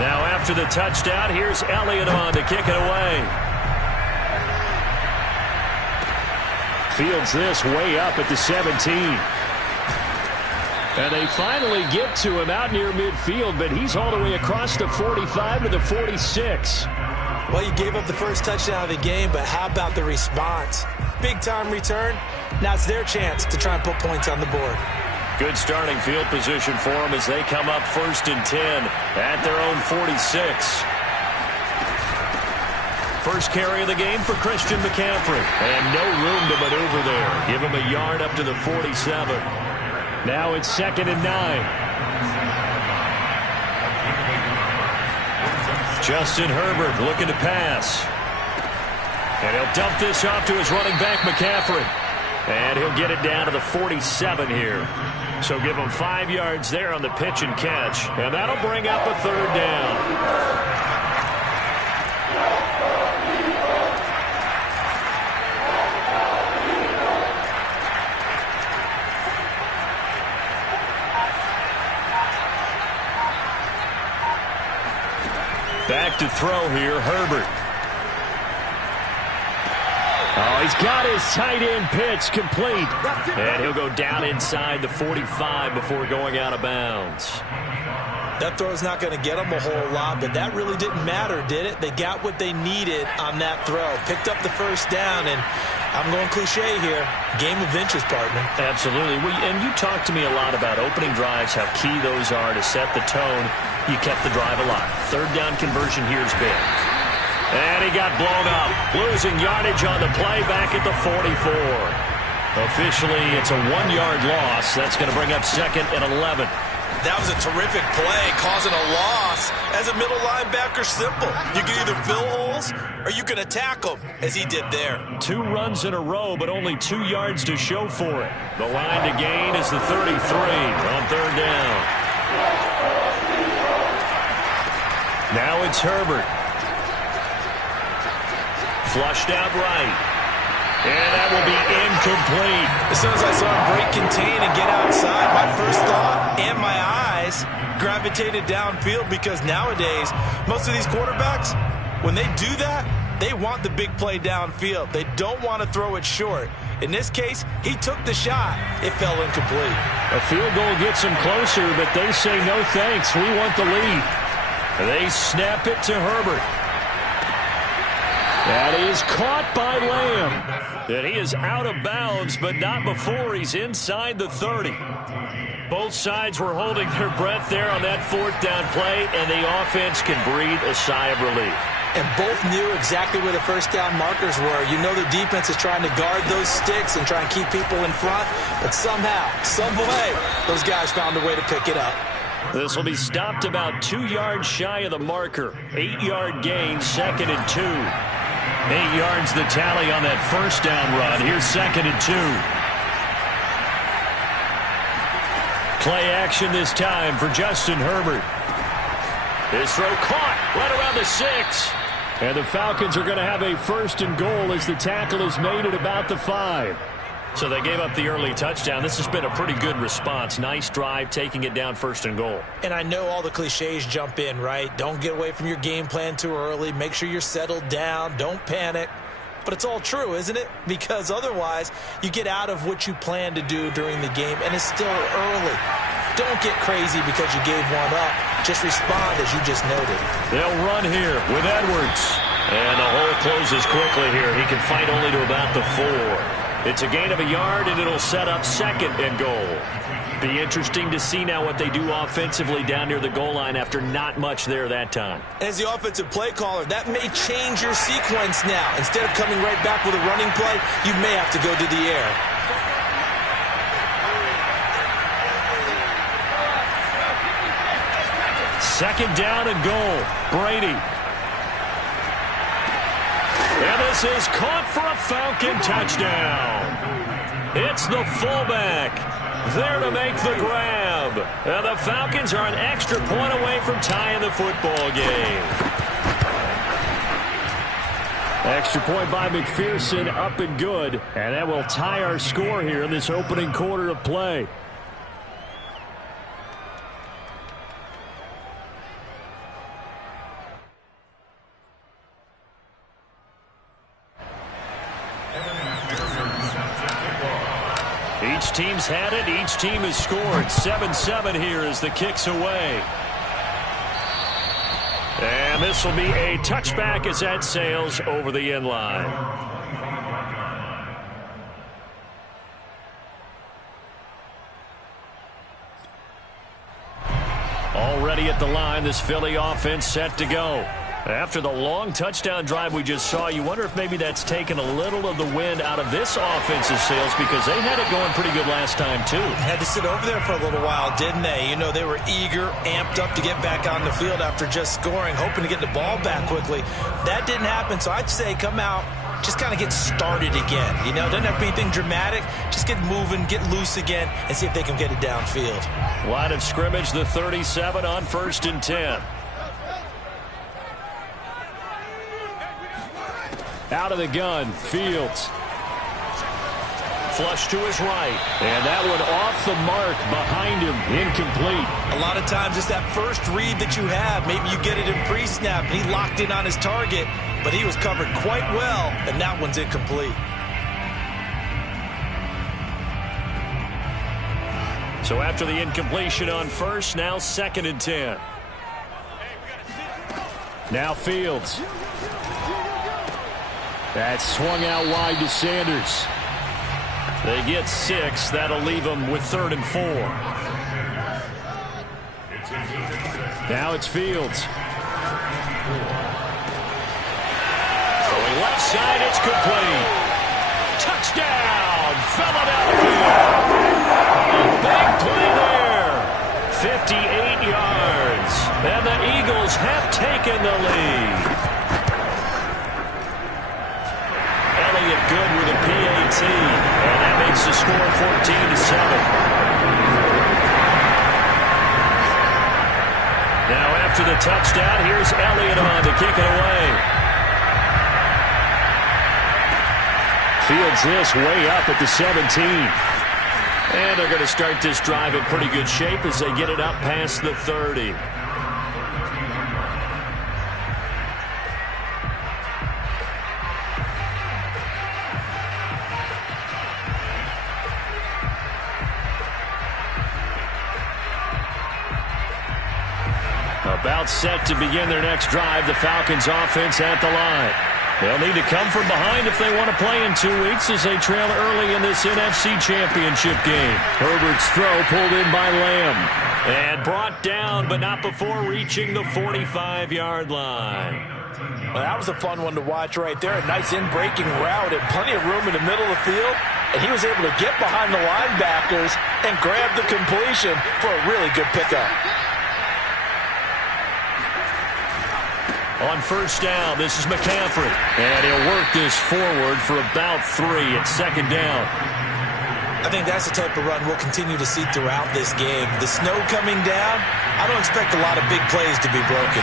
Now after the touchdown, here's Elliott on to kick it away. Fields this way up at the 17. And they finally get to him out near midfield, but he's all the way across the 45 to the 46. Well, you gave up the first touchdown of the game, but how about the response? Big-time return. Now it's their chance to try and put points on the board. Good starting field position for them as they come up 1st and 10 at their own 46. First carry of the game for Christian McCaffrey. And no room to maneuver there. Give him a yard up to the 47. Now it's 2nd and 9. Justin Herbert looking to pass. And he'll dump this off to his running back, McCaffrey. And he'll get it down to the 47 here. So give him 5 yards there on the pitch and catch. And that'll bring up a 3rd down. Back to throw here, Herbert. Oh, he's got his tight end pitch complete. And he'll go down inside the 45 before going out of bounds. That throw's not going to get them a whole lot, but that really didn't matter, did it? They got what they needed on that throw. Picked up the first down, and I'm going cliche here. Game of inches, partner. Absolutely. And you talked to me a lot about opening drives, how key those are to set the tone. You kept the drive alive. 3rd down conversion here is big. And he got blown up. Losing yardage on the play back at the 44. Officially, it's a 1-yard loss. That's going to bring up 2nd and 11. That was a terrific play, causing a loss. As a middle linebacker, simple. You can either fill holes or you can attack them, as he did there. 2 runs in a row, but only 2 yards to show for it. The line to gain is the 33 on 3rd down. Now it's Herbert. Flushed out right. And that will be incomplete. As soon as I saw him break contain and get outside, my first thought and my eyes gravitated downfield, because nowadays, most of these quarterbacks, when they do that, they want the big play downfield. They don't want to throw it short. In this case, he took the shot. It fell incomplete. A field goal gets them closer, but they say no thanks. We want the lead. They snap it to Herbert. That is caught by Lamb. And he is out of bounds, but not before he's inside the 30. Both sides were holding their breath there on that 4th down play, and the offense can breathe a sigh of relief. And both knew exactly where the first down markers were. You know the defense is trying to guard those sticks and try and keep people in front, but somehow, some way, those guys found a way to pick it up. This will be stopped about 2 yards shy of the marker. 8-yard gain, 2nd and 2. 8 yards the tally on that first down run. Here's 2nd and 2. Play action this time for Justin Herbert. His throw caught right around the 6. And the Falcons are going to have a 1st and goal as the tackle is made at about the 5. So they gave up the early touchdown. This has been a pretty good response. Nice drive, taking it down 1st and goal. And I know all the cliches jump in, right? Don't get away from your game plan too early. Make sure you're settled down. Don't panic. But it's all true, isn't it? Because otherwise, you get out of what you plan to do during the game, and it's still early. Don't get crazy because you gave one up. Just respond as you just noted. They'll run here with Edwards. And the hole closes quickly here. He can fight only to about the 4. It's a gain of a yard, and it'll set up 2nd and goal. Be interesting to see now what they do offensively down near the goal line after not much there that time. As the offensive play caller, that may change your sequence now. Instead of coming right back with a running play, you may have to go to the air. Second down and goal. Brady. And this is caught for a Falcon touchdown. It's the fullback there to make the grab. And the Falcons are an extra point away from tying the football game. Extra point by McPherson, up and good. And that will tie our score here in this opening quarter of play. Both teams had it. Each team has scored. 7-7 here as the kick's away. And this will be a touchback as that sails over the end line. Already at the line, this Philly offense set to go. After the long touchdown drive we just saw, you wonder if maybe that's taken a little of the wind out of this offensive sails, because they had it going pretty good last time too. Had to sit over there for a little while, didn't they? You know, they were eager, amped up to get back on the field after just scoring, hoping to get the ball back quickly. That didn't happen, so I'd say come out, just kind of get started again. You know, doesn't have to be anything dramatic. Just get moving, get loose again, and see if they can get it downfield. Line of scrimmage, the 37 on 1st and 10. Out of the gun, Fields. Flush to his right. And that one off the mark behind him, incomplete. A lot of times it's that first read that you have. Maybe you get it in pre-snap, and he locked in on his target, but he was covered quite well, and that one's incomplete. So after the incompletion on 1st, now 2nd and 10. Now Fields. That's swung out wide to Sanders. They get 6. That'll leave them with 3rd and 4. Now it's Fields. Going left side, it's complete. Touchdown, Philadelphia. A big play there. 58 yards. And the Eagles have taken the lead. Good with a PAT, and that makes the score 14-7. Now after the touchdown, here's Elliott on to kick it away. Fields this way up at the 17. And they're going to start this drive in pretty good shape as they get it up past the 30. About set to begin their next drive. The Falcons offense at the line. They'll need to come from behind if they want to play in 2 weeks as they trail early in this NFC Championship game. Herbert's throw pulled in by Lamb. And brought down, but not before reaching the 45-yard line. Well, that was a fun one to watch right there. A nice in-breaking route and plenty of room in the middle of the field. And he was able to get behind the linebackers and grab the completion for a really good pickup. On 1st down, this is McCaffrey. And he'll work this forward for about 3 at 2nd down. I think that's the type of run we'll continue to see throughout this game. The snow coming down, I don't expect a lot of big plays to be broken.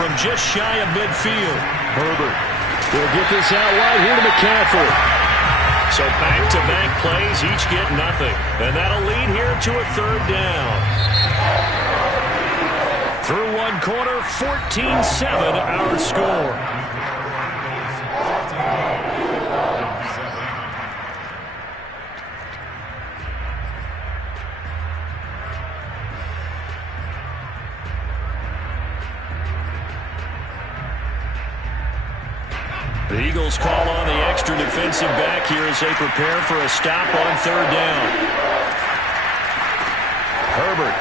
From just shy of midfield, Herbert. They'll get this out wide here to McCaffrey. So back-to-back plays, each get nothing. And that'll lead here to a 3rd down. Through one quarter, 14-7 our score. The Eagles call on the extra defensive back here as they prepare for a stop on 3rd down. Herbert.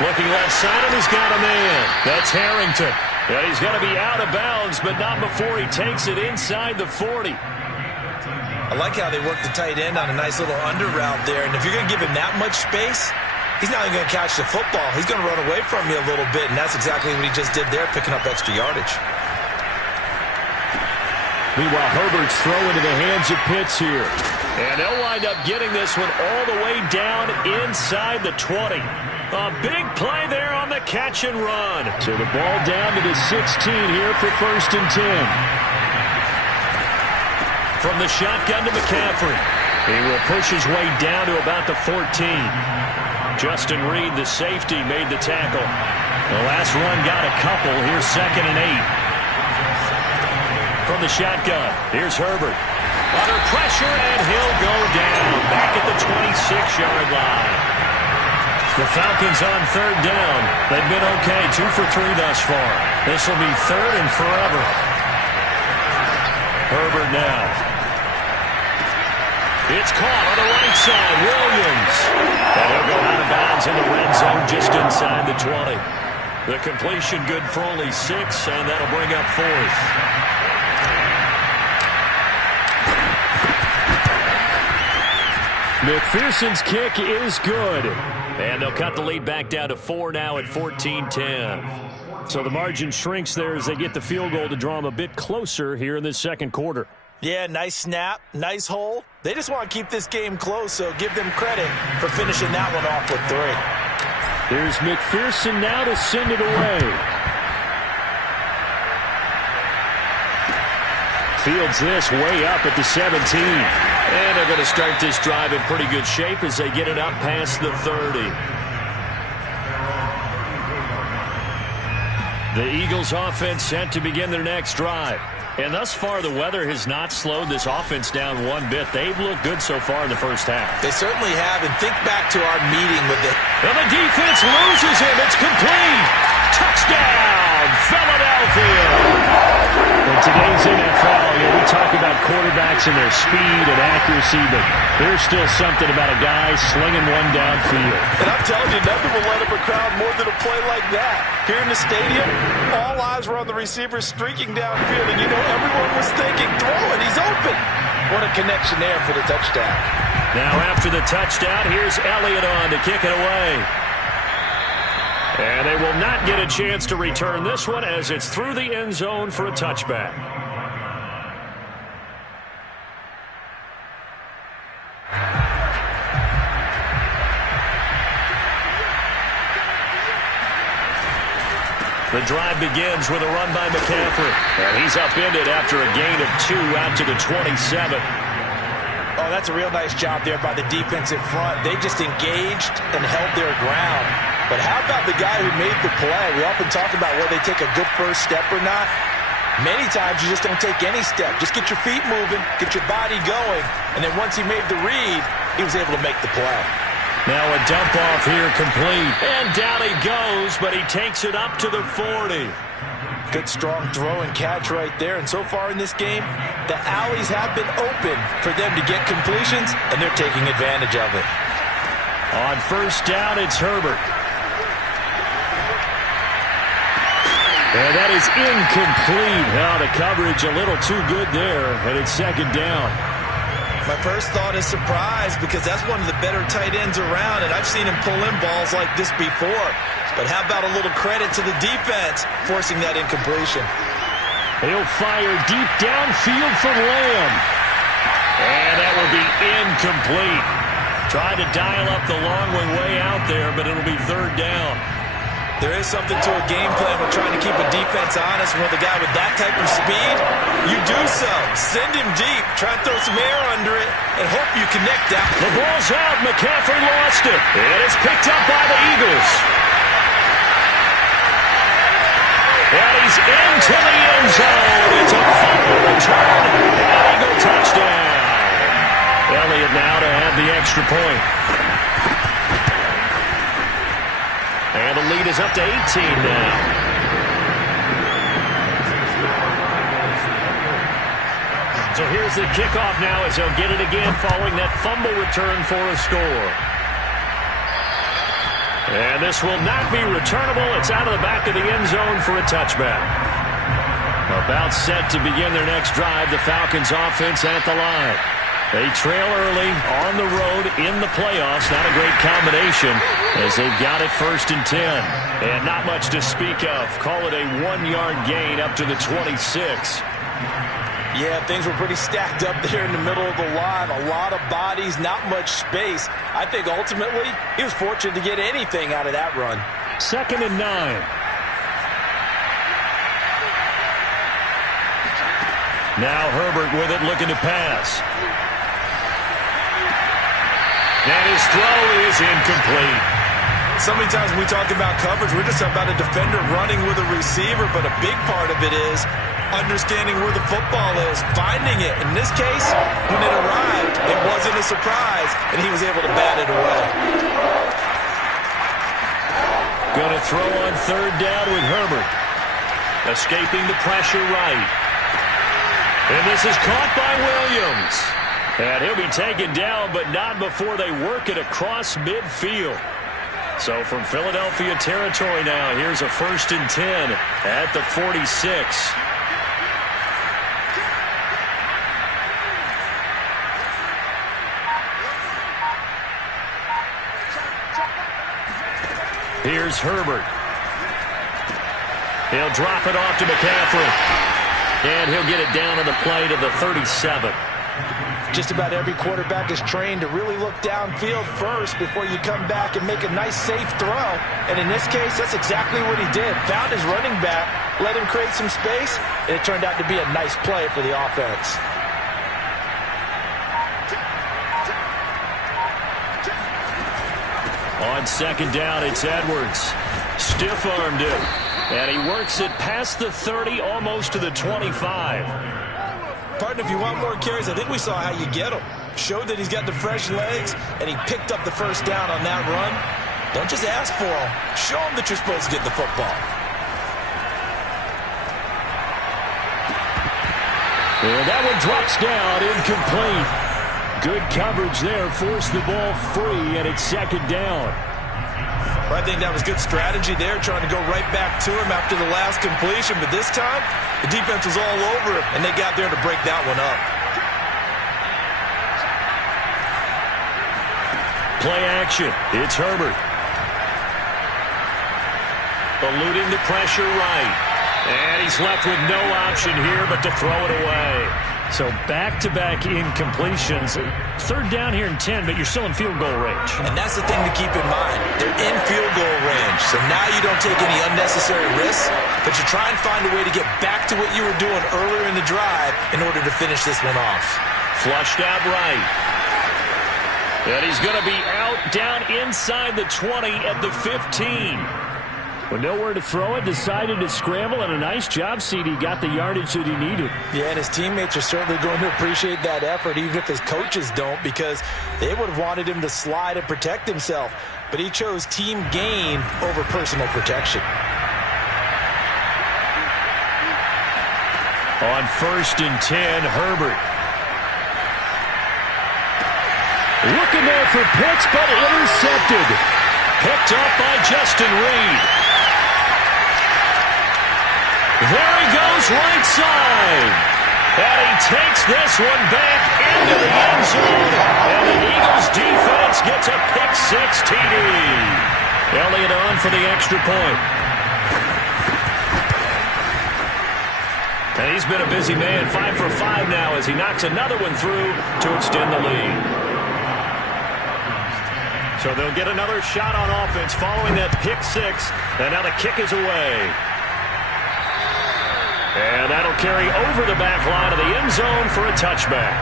Looking left side, and he's got a man. That's Harrington. And he's going to be out of bounds, but not before he takes it inside the 40. I like how they work the tight end on a nice little under route there. And if you're going to give him that much space, he's not even going to catch the football. He's going to run away from you a little bit, and that's exactly what he just did there, picking up extra yardage. Meanwhile, Herbert's throw into the hands of Pitts here. And they'll wind up getting this one all the way down inside the 20. A big play there on the catch and run. So the ball down to the 16 here for 1st and 10. From the shotgun to McCaffrey. He will push his way down to about the 14. Justin Reed, the safety, made the tackle. The last run got a couple. Here's 2nd and 8. From the shotgun, here's Herbert. Under pressure, and he'll go down. Back at the 26-yard line. The Falcons on third down. They've been okay, 2 for 3 thus far. This will be third and forever. Herbert now. It's caught on the right side. Williams. And he'll go out of bounds in the red zone just inside the 20. The completion good for only 6, and that'll bring up 4th. McPherson's kick is good. And they'll cut the lead back down to 4 now at 14-10. So the margin shrinks there as they get the field goal to draw them a bit closer here in this second quarter. Yeah, nice snap, nice hole. They just want to keep this game close, so give them credit for finishing that one off with 3. Here's McPherson now to send it away. Fields this way up at the 17. And they're going to start this drive in pretty good shape as they get it up past the 30. The Eagles offense set to begin their next drive. And thus far, the weather has not slowed this offense down one bit. They've looked good so far in the first half. They certainly have. And think back to our meeting with the... And the defense loses him. It's complete. Touchdown, Philadelphia. In today's NFL, we talk about quarterbacks and their speed and accuracy, but there's still something about a guy slinging one downfield. And I'm telling you, nothing will light up a crowd more than a play like that. Here in the stadium, all eyes were on the receiver streaking downfield, and everyone was thinking, throw it, he's open. What a connection there for the touchdown. Now after the touchdown, here's Elliott on to kick it away. And they will not get a chance to return this one as it's through the end zone for a touchback. The drive begins with a run by McCaffrey. And he's upended after a gain of 2 out to the 27. Oh, that's a real nice job there by the defensive front. They just engaged and held their ground. But how about the guy who made the play? We often talk about whether they take a good first step or not. Many times you just don't take any step. Just get your feet moving, get your body going, and then once he made the read, he was able to make the play. Now a dump off here complete. And down he goes, but he takes it up to the 40. Good strong throw and catch right there. And so far in this game, the alleys have been open for them to get completions, and they're taking advantage of it. On first down, it's Herbert. And that is incomplete. Now the coverage a little too good there, and it's second down. My first thought is surprise because that's one of the better tight ends around, and I've seen him pull in balls like this before. But how about a little credit to the defense forcing that incompletion? He'll fire deep downfield for Lamb. And that will be incomplete. Tried to dial up the long one way out there, but it'll be third down. There is something to a game plan when trying to keep a defense honest. With a guy with that type of speed, you do so. Send him deep. Try and throw some air under it and hope you connect out. The ball's out. McCaffrey lost it. And it's picked up by the Eagles. And he's into the end zone. It's a fumble return. And Eagle touchdown. Elliott now to have the extra point. And the lead is up to 18 now. So here's the kickoff now as they'll get it again following that fumble return for a score. And this will not be returnable. It's out of the back of the end zone for a touchback. About set to begin their next drive, the Falcons offense at the line. They trail early on the road in the playoffs. Not a great combination as they've got it first and 10. And not much to speak of. Call it a 1-yard gain up to the 26. Yeah, things were pretty stacked up there in the middle of the line. A lot of bodies, not much space. I think ultimately he was fortunate to get anything out of that run. 2nd and 9. Now Herbert with it, looking to pass. And his throw is incomplete. So many times when we talk about coverage, we're just about a defender running with a receiver, but a big part of it is understanding where the football is, finding it. In this case, when it arrived, it wasn't a surprise, and he was able to bat it away. Going to throw on third down with Herbert. Escaping the pressure right. And this is caught by Williams. And he'll be taken down, but not before they work it across midfield. So from Philadelphia territory now, here's a 1st and 10 at the 46. Here's Herbert. He'll drop it off to McCaffrey. And he'll get it down to the play to the 37. Just about every quarterback is trained to really look downfield first before you come back and make a nice, safe throw. And in this case, that's exactly what he did. Found his running back, let him create some space, and it turned out to be a nice play for the offense. On second down, it's Edwards. Stiff-armed it. And he works it past the 30, almost to the 25. Partner, if you want more carries, I think we saw how you get him. Showed that he's got the fresh legs, and he picked up the first down on that run. Don't just ask for him. Show him that you're supposed to get the football. And that one drops down, incomplete. Good coverage there, forced the ball free, and it's second down. Well, I think that was good strategy there, trying to go right back to him after the last completion. But this time, the defense was all over him, and they got there to break that one up. Play action. It's Herbert. Eluding the pressure right. And he's left with no option here but to throw it away. So back-to-back incompletions. Third down here in 10, but you're still in field goal range. And that's the thing to keep in mind. They're in field goal range. So now you don't take any unnecessary risks, but you try and find a way to get back to what you were doing earlier in the drive in order to finish this one off. Flushed out right. And he's going to be out down inside the 20 at the 15. With nowhere to throw it, decided to scramble, and a nice job, CD. Got the yardage that he needed. Yeah, and his teammates are certainly going to appreciate that effort, even if his coaches don't, because they would have wanted him to slide and protect himself. But he chose team gain over personal protection. On 1st and 10, Herbert. Looking there for Pitts, but intercepted. Picked up by Justin Reed. There he goes, right side. And he takes this one back into the end zone. And the Eagles defense gets a pick-6 TD. Elliott on for the extra point. And he's been a busy man, 5 for 5 now as he knocks another one through to extend the lead. So they'll get another shot on offense following that pick-6. And now the kick is away. And that'll carry over the back line of the end zone for a touchback.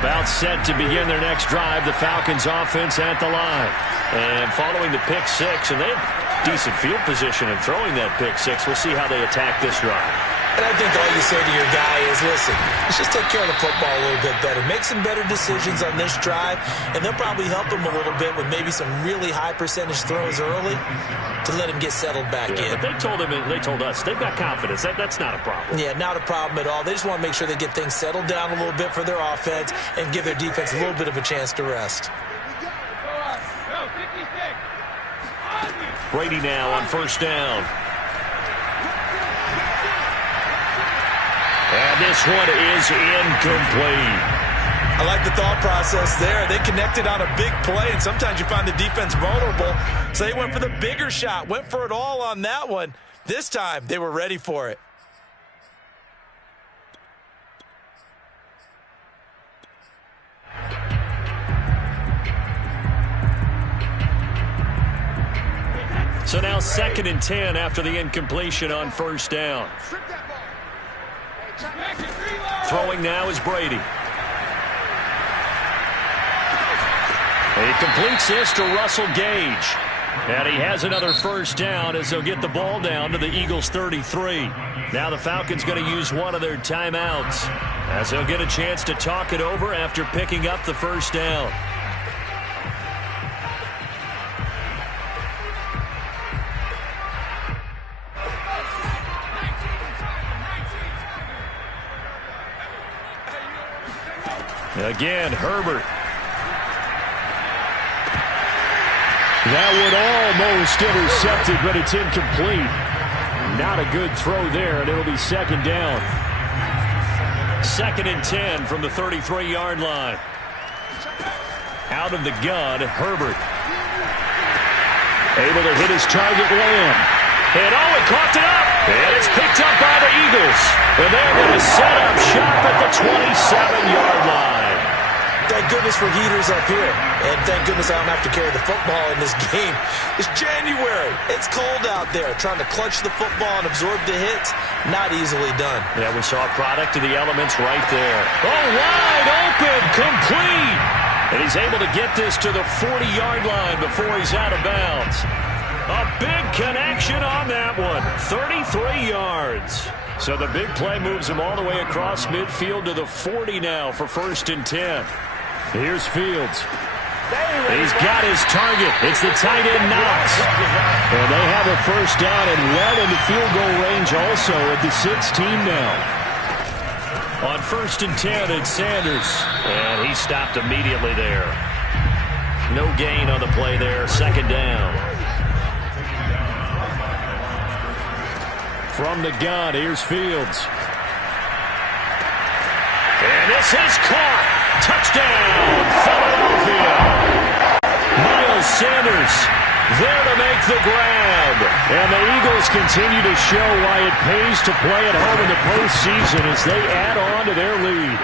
About set to begin their next drive, the Falcons offense at the line. And following the pick-6, and they have decent field position in throwing that pick-6. We'll see how they attack this drive. And I think all you say to your guy is, listen, let's just take care of the football a little bit better. Make some better decisions on this drive, and they'll probably help him a little bit with maybe some really high percentage throws early to let him get settled back in. But they told us they've got confidence. That's not a problem. Yeah, not a problem at all. They just want to make sure they get things settled down a little bit for their offense and give their defense a little bit of a chance to rest. Brady now on 1st down. And this one is incomplete. I like the thought process there. They connected on a big play, and sometimes you find the defense vulnerable. So they went for the bigger shot, went for it all on that one. This time, they were ready for it. So now 2nd and 10 after the incompletion on 1st down. Throwing now is Brady. He completes this to Russell Gage. And he has another first down as they'll get the ball down to the Eagles' 33. Now the Falcons going to use one of their timeouts as they'll get a chance to talk it over after picking up the first down. Again, Herbert. That one almost intercepted, but it's incomplete. Not a good throw there, and it'll be second down. 2nd and 10 from the 33-yard line. Out of the gun, Herbert. Able to hit his target, Lamb. And he caught it up. And it's picked up by the Eagles. And they're going to set up shop at the 27-yard line. Thank goodness for heaters up here. And thank goodness I don't have to carry the football in this game. It's January. It's cold out there. Trying to clutch the football and absorb the hits, not easily done. Yeah, we saw a product of the elements right there. Oh, wide open, complete. And he's able to get this to the 40-yard line before he's out of bounds. A big connection on that one. 33 yards. So the big play moves him all the way across midfield to the 40 now for 1st and 10. Here's Fields. He's got his target. It's the tight end Knox. And they have a first down and well into field goal range also at the 16 now. On 1st and 10, it's Sanders. And he stopped immediately there. No gain on the play there. 2nd down. From the gun, here's Fields. And this is caught. Touchdown, Philadelphia. Miles Sanders there to make the grab. And the Eagles continue to show why it pays to play at home in the postseason as they add on to their lead.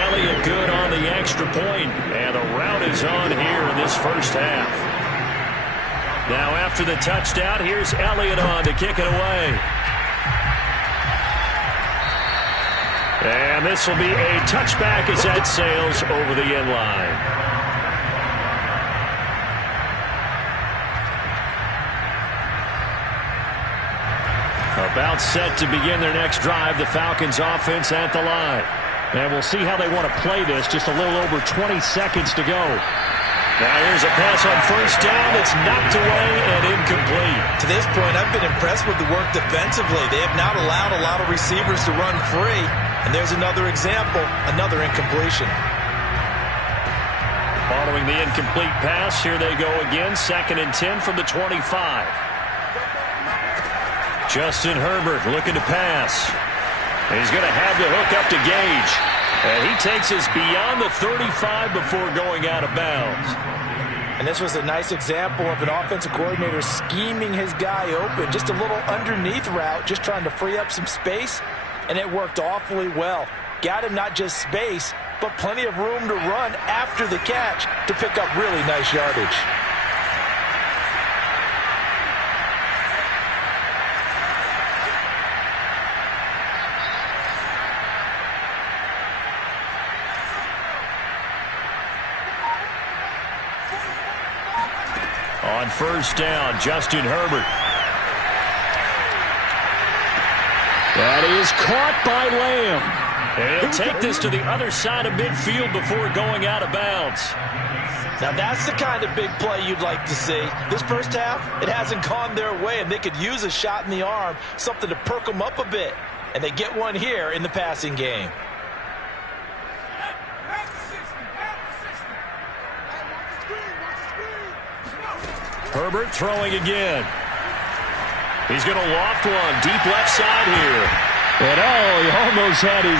Elliott good on the extra point, and the rout is on here in this first half. Now after the touchdown, here's Elliott on to kick it away. And this will be a touchback as that sails over the end line. About set to begin their next drive, the Falcons offense at the line. And we'll see how they want to play this. Just a little over 20 seconds to go. Now here's a pass on first down. It's knocked away and incomplete. To this point, I've been impressed with the work defensively. They have not allowed a lot of receivers to run free. And there's another example, another incompletion. Following the incomplete pass, here they go again. 2nd and 10 from the 25. Justin Herbert looking to pass. He's going to have the hook up to Gage. And he takes us beyond the 35 before going out of bounds. And this was a nice example of an offensive coordinator scheming his guy open. Just a little underneath route, just trying to free up some space. And it worked awfully well. Got him not just space, but plenty of room to run after the catch to pick up really nice yardage. On first down, Justin Herbert. That is caught by Lamb. And he'll take this to the other side of midfield before going out of bounds. Now that's the kind of big play you'd like to see. This first half, it hasn't gone their way, and they could use a shot in the arm, something to perk them up a bit. And they get one here in the passing game. Herbert throwing again. He's going to loft one deep left side here. And he almost had his